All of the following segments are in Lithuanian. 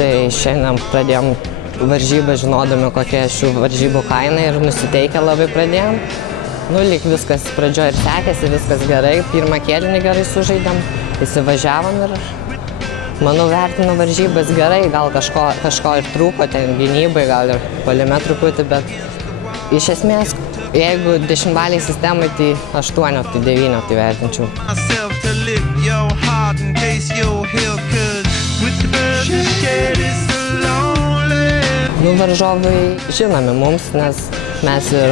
Tai šiandien pradėjom varžybą žinodami, kokia šių varžybų kaina ir nusiteikę labai pradėjom. Nu, lyg viskas pradžioje ir sekėsi, viskas gerai, pirmą kėlinį gerai sužaidėm, įsivažiavom ir, manau, vertinu varžybas gerai, gal kažko ir trūko, ten gynybai, gal ir puolime truputį, bet iš esmės, jeigu 10-baliai sistemai, tai 8, tai 9 tai vertinčiau. Nu, varžovai žinomi mums, nes mes ir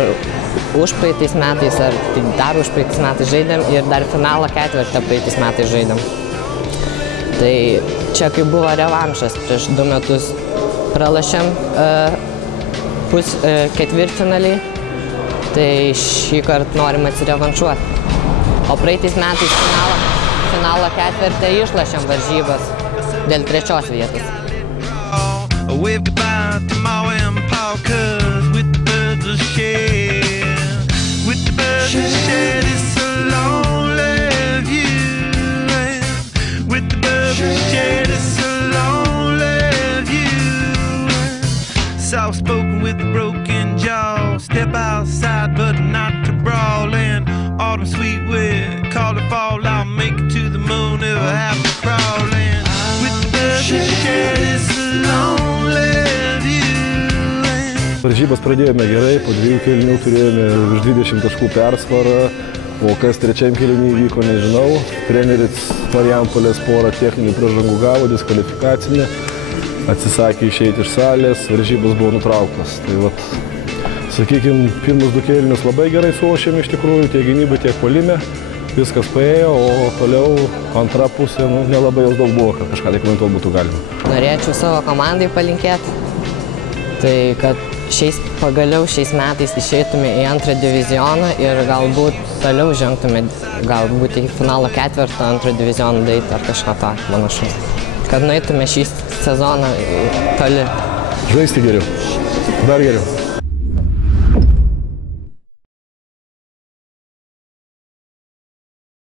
užpraeitais metais, ar dar užpraeitais metais žaidėm ir dar finalo ketvirtą praeitais metais žaidėm. Tai čia kaip buvo revanšas, prieš 2 metus pralašėm ketvirtfinalį, tai šį kartą norim atsirevanšuoti. O praeitais metais finalo ketvirtą išlašėm varžybas dėl 3 vietos. Wave goodbye to Mama and Paul, 'cause with the birds of shed, with the birds of shed, it's a lonely view. And with the birds of shed, it's a lonely view. Soft spoken with a broken jaw, step outside but not to brawl. And autumn sweet wind, call it fall, I'll make it to the moon if I have to crawl. And with the birds of shed, it's a lonely. Varžybas pradėjome gerai, po 2 kėlinių turėjome virš 20 taškų persvarą, o kas 3 kėlinį įvyko, nežinau. Treneris Marijampolės porą techninių pražangų gavo, diskvalifikacinę, atsisakė išeiti iš salės, varžybos buvo nutrauktas. Tai vat, sakykime, pirmus 2 kėlinius labai gerai suošėme iš tikrųjų, tiek gynybai, tiek puolime. Viskas paėjo, o toliau antra pusė, nu, nelabai jos daug buvo, kad kažką tai komentuoti būtų galima. Norėčiau savo komandai palinkėti, tai kad pagaliau šiais metais išeitume į 2 divizioną ir galbūt toliau žengtume, galbūt į finalo 4 2 divizioną daryti ar kažką tą panašaus. Kad nueitume šį sezoną toli. Žaisti geriau, dar geriau.